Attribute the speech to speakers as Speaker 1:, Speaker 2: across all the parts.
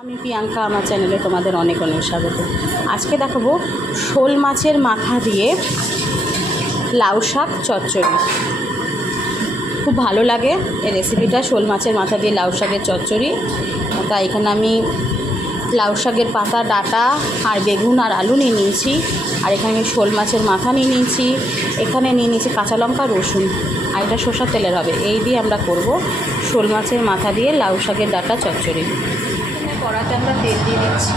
Speaker 1: আমি প্রিয়াঙ্কা, আমার চ্যানেলে তোমাদের অনেক অনেক স্বাগত। আজকে দেখাবো শোল মাছের মাথা দিয়ে লাউ শাক চচ্চড়ি। খুব ভালো লাগে এই রেসিপিটা শোল মাছের মাথা দিয়ে লাউ শাকের চচ্চড়ি। তা এখানে আমি লাউ শাকের পাতা, ডাটা আর বেগুন আর আলু নিয়ে নিয়েছি। আর এখানে আমি শোল মাছের মাথা নিয়ে নিয়েছি। এখানে নিয়ে নিয়েছি কাঁচা লঙ্কা, রসুন। আর এটা সর্ষার তেলের হবে। এই দিয়ে আমরা করব শোল মাছের মাথা দিয়ে লাউ শাকের ডাটা চচ্চড়ি। কড়াতে আমরা তেল দিয়ে দিচ্ছি।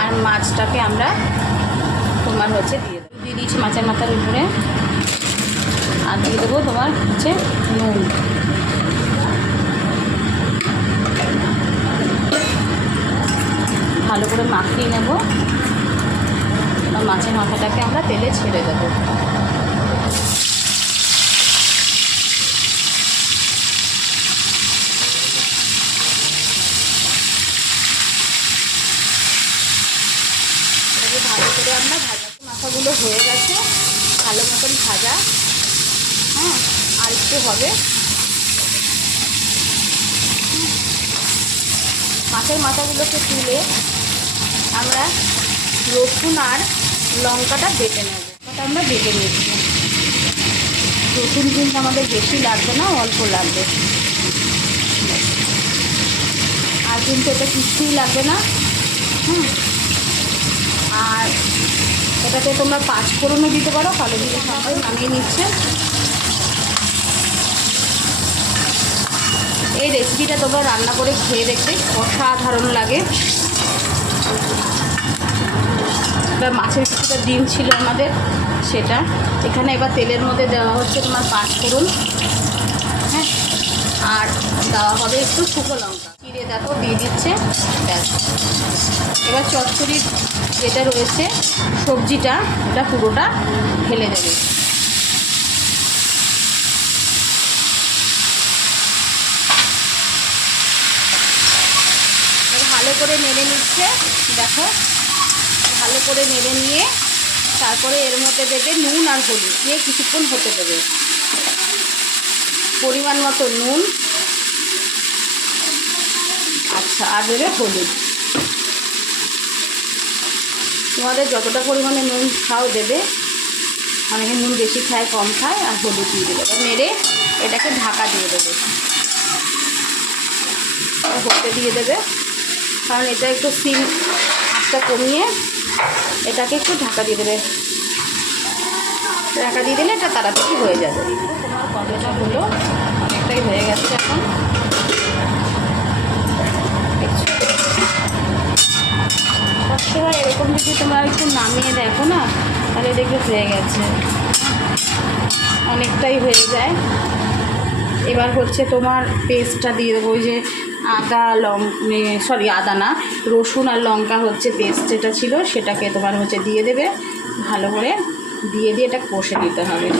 Speaker 1: আর মাছটাকে আমরা তোমার হচ্ছে দিয়ে দিয়ে দিচ্ছি মাছের মাথার উপরে। আর দিয়ে দেবো তোমার হচ্ছে নুন। ভালো করে মাখিয়ে নেব। মাছের মাথাটাকে আমরা তেলে ছেড়ে দেবো এটাকে ভালো করে আমরা মাথাগুলো হয়ে গেছে। ভালো মতন ভাজা। হ্যাঁ আর একটু হবে। মাছের মাথাগুলোকে তুলে আমরা রসুন আর লঙ্কাটা বেটে নেব। ওটা আমরা বেটে নিচ্ছি রসুন কিন্তু আমাদের বেশি লাগবে না, অল্প লাগবে। আর কিন্তু এটা কিছুই লাগবে না। হুম। আর এটাতে তোমরা পাঁচ ফোড়নও দিতে পারো কালো জিরে সবাই নামিয়ে নিচ্ছে। এই রেসিপিটা তোমরা রান্না করে খেয়ে দেখবে, অসাধারণ লাগে। এবার মাছের কিছুটা ডিম ছিল আমাদের, সেটা। এখানে এবার তেলের মধ্যে দেওয়া হচ্ছে তোমার পাঁচ ফোড়ন। হ্যাঁ আর দেওয়া হবে একটু শুকনো লঙ্কা। চিড়ে দেখো, দিয়ে দিচ্ছে। এবার চচ্চড়ির যেটা রয়েছে, সবজিটা এটা পুরোটা ঢেলে দেবে। ভালো করে নেড়ে নিচ্ছে, দেখো। ভালো করে নেড়ে নিয়ে, তারপরে এর মধ্যে দেবে নুন আর হলুদ, দিয়ে কিছুক্ষণ হতে দেবে। পরিমাণ মতো নুন। আর দেবে হলুদ। তোমাদের যতটা পরিমাণে নুন খাও দেবে অনেকে নুন বেশি খায় কম খায় আর হলুদ দিয়ে দেবে। নেড়ে এটাকে ঢাকা দিয়ে দেবে। হতে দিয়ে দেবে। কারণ এটা একটু সিম আঁচটা কমিয়ে এটাকে একটু ঢাকা দিয়ে দেবে। ঢাকা দিয়ে দিলে এটা তাড়াতাড়ি হয়ে যাবে। তোমার কতটা হলো, অনেকটাই হয়ে তোমরা একটু নামিয়ে দেখো না? তাহলে দেখবে হয়ে গেছে। অনেকটাই হয়ে যায়। এবার হচ্ছে তোমার পেস্টটা দিয়ে দেবো। ওই যে আদা, লং সরি আদা না, রসুন আর লঙ্কা হচ্ছে পেস্ট যেটা ছিল, সেটাকে তোমার হচ্ছে দিয়ে দেবে। ভালো করে দিয়ে দিয়ে এটা কষে নিতে হবে।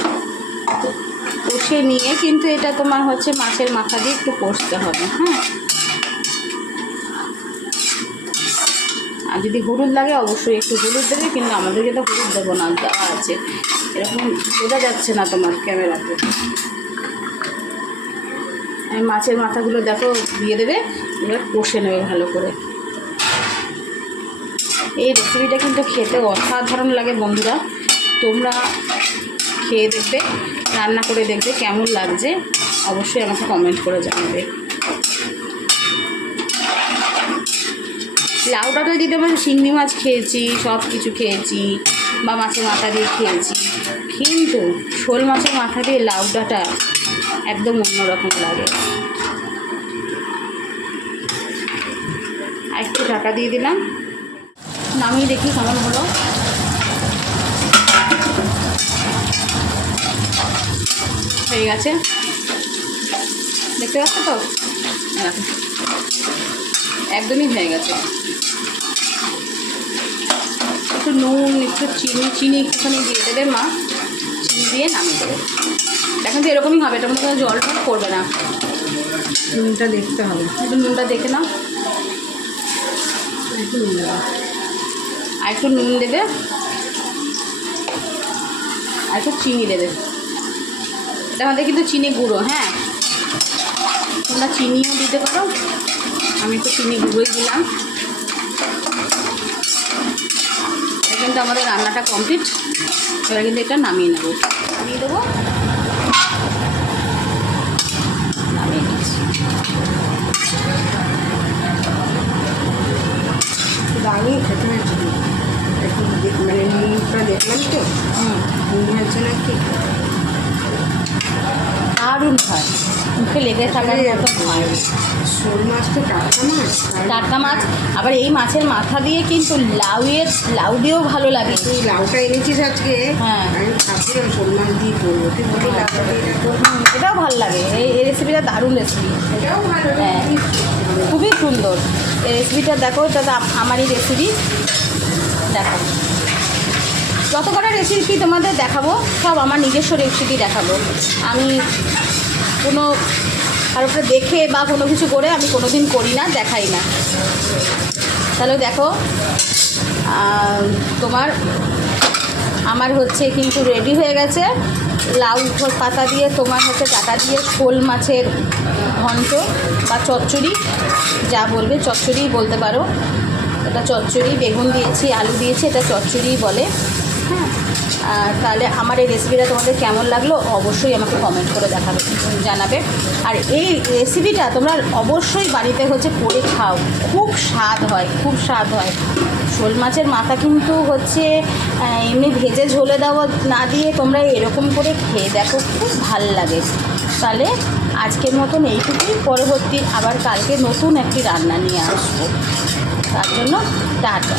Speaker 1: কষে নিয়ে কিন্তু এটা তোমার হচ্ছে মাছের মাথা দিয়ে একটু কষতে হবে হ্যাঁ? আর যদি হলুদ লাগে, অবশ্যই একটু হলুদ দেবে, কিন্তু আমাদের যেটা হলুদ দেবো না দেওয়া আছে। এরকম বোঝা যাচ্ছে না তোমার ক্যামেরাতে। মাছের মাথাগুলো দেখো, দিয়ে দেবে, এবার কষে নেবে ভালো করে। এই রেসিপিটা কিন্তু খেতে অসাধারণ লাগে বন্ধুরা। তোমরা খেয়ে দেখবে, রান্না করে দেখবে কেমন লাগছে। অবশ্যই আমাকে কমেন্ট করে জানাবে। লাউটা তো দিতে পারি চিংড়ি মাছ খেয়েছি, সব কিছু খেয়েছি, বা মাছের মাথা দিয়ে খেয়েছি। কিন্তু শোল মাছের মাথা দিয়ে লাউডাটা একদম অন্যরকম লাগে। একটু ঢাকা দিয়ে দিলাম। নামিয়ে দেখি কেমন হলো। হয়ে গেছে। দেখতে পাচ্ছ তো। একদমই হয়ে গেছে। একটু নুন একটু চিনি চিনি একটুখানি দিয়ে দেবে মা। চিনি দিয়ে নামিয়ে দেবে। এখন তো এরকমই হবে এটা কোনো জল টল করবে না।
Speaker 2: নুনটা দেখতে হবে।
Speaker 1: একটু নুনটা দেখে নাও।
Speaker 2: একটু নুন দেবো।
Speaker 1: আর একটু নুন দেবে। আর একটু চিনি দেবে। এটা আমাদের কিন্তু চিনি গুঁড়ো হ্যাঁ। তোমরা চিনিও দিতে পারো। আমি তো চিনি ডুবোই দিলাম। কিন্তু আমাদের রান্নাটা কমপ্লিট এবার কিন্তু এটা নামিয়ে নেব। নামিয়ে দেবো। নামিয়ে নিচ্ছি
Speaker 2: দারুণ খেতে হয়েছে একটু দেখ- মানে নুনটা দেখলাম তো।
Speaker 1: হুম।
Speaker 2: নুন হয়েছে নাকি
Speaker 1: দারুণ হয়। মুখে লেগে থাকার মতো হয়।
Speaker 2: শোল মাছ তো টাটকা মাছ।
Speaker 1: টাটকা মাছ আবার এই মাছের মাথা দিয়ে কিন্তু লাউয়ের লাউ দিয়েও ভালো লাগে।
Speaker 2: তুই লাউটা এনেছিস আজকে
Speaker 1: হ্যাঁ।
Speaker 2: আমি ভাবছিলাম শোল মাছ দিয়ে করব তুই বলি
Speaker 1: এটাও ভালো লাগে এই এই রেসিপিটা দারুণ রেসিপি
Speaker 2: এটাও ভালো
Speaker 1: হ্যাঁ। খুবই সুন্দর। এই রেসিপিটা দেখো এটা আমারই রেসিপি দেখো। যত কটা রেসিপি তোমাদের দেখাবো সব আমার নিজস্ব রেসিপি দেখাবো। আমি কোনো উপরে দেখে বা কোনো কিছু করে আমি কোনো দিন করি না, দেখাই না। তাহলে দেখো তোমার, আমার হচ্ছে কিন্তু রেডি হয়ে গেছে। লাউ পাতা দিয়ে তোমার হচ্ছে টাকা দিয়ে শোল মাছের ঘন্ট বা চচ্চড়ি, যা বলবে চচ্চড়িই বলতে পারো। এটা চচ্চড়ি, বেগুন দিয়েছি, আলু দিয়েছি, এটা চচ্চড়িই বলে। হ্যাঁ আর তাহলে আমার এই রেসিপিটা তোমাদের কেমন লাগল অবশ্যই আমাকে কমেন্ট করে দেখাবে, জানাবে। আর এই রেসিপিটা তোমরা অবশ্যই বাড়িতে হচ্ছে করে খাও। খুব স্বাদ হয়, খুব স্বাদ হয়। শোল মাছের মাথা কিন্তু হচ্ছে এমনি ভেজে ঝোলে দেওয়া না দিয়ে তোমরা এরকম করে খেয়ে দেখো, খুব ভালো লাগে। তাহলে আজকের মতন এইটুকুই, পরবর্তী আবার কালকে নতুন একটি রান্না নিয়ে আসব। তার জন্য টাটা।